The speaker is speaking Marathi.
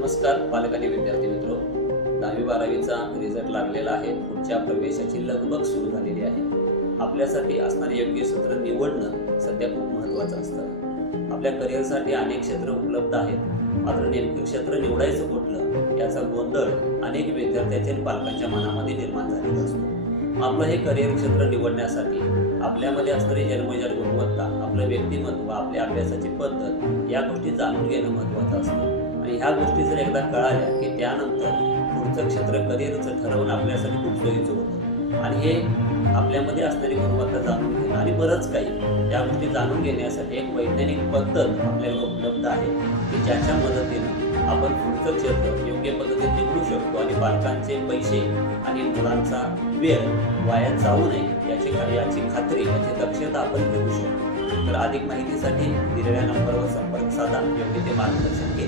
नमस्कार पालक आणि विद्यार्थी मित्रो, 10वी-12वीचा रिझल्ट लागलेला आहे. पुढच्या प्रवेशाची लगबग सुरू झालेली आहे. आपल्यासाठी असणारे योग्य क्षेत्र निवडणं सध्या खूप महत्त्वाचं असतं. आपल्या करिअरसाठी अनेक क्षेत्र उपलब्ध आहेत, मात्र नेमकं क्षेत्र निवडायचं कुठलं याचा गोंधळ अनेक विद्यार्थ्यांच्या आणि पालकांच्या मनामध्ये निर्माण झालेला असतो. आपलं हे करिअर क्षेत्र निवडण्यासाठी आपल्यामध्ये असणारी जन्मजात गुणवत्ता, आपलं व्यक्तिमत्व, आपल्या अभ्यासाची पद्धत या गोष्टी जाणून घेणं महत्त्वाचं असतं. आणि ह्या गोष्टी जर एकदा कळाल्या की त्यानंतर पुढचं क्षेत्र करिअरचं ठरवणं आपल्यासाठी खूप सोयीचं होतं. आणि हे आपल्यामध्ये असणारी गुणवत्ता जाणून घेणं आणि बरंच काही या गोष्टी जाणून घेण्यासाठी एक वैज्ञानिक पद्धत आपल्याला उपलब्ध आहे की ज्याच्या मदतीनं आपण पुढचं क्षेत्र योग्य पद्धतीने निवडू शकतो आणि पालकांचे पैसे आणि मुलांचा वेळ वाया जाऊ नये याची खात्री, याची दक्षता आपण घेऊ शकतो. तर अधिक माहितीसाठी दिलेल्या नंबरवर संपर्क साधा, योग्य ते मार्गदर्शन केले.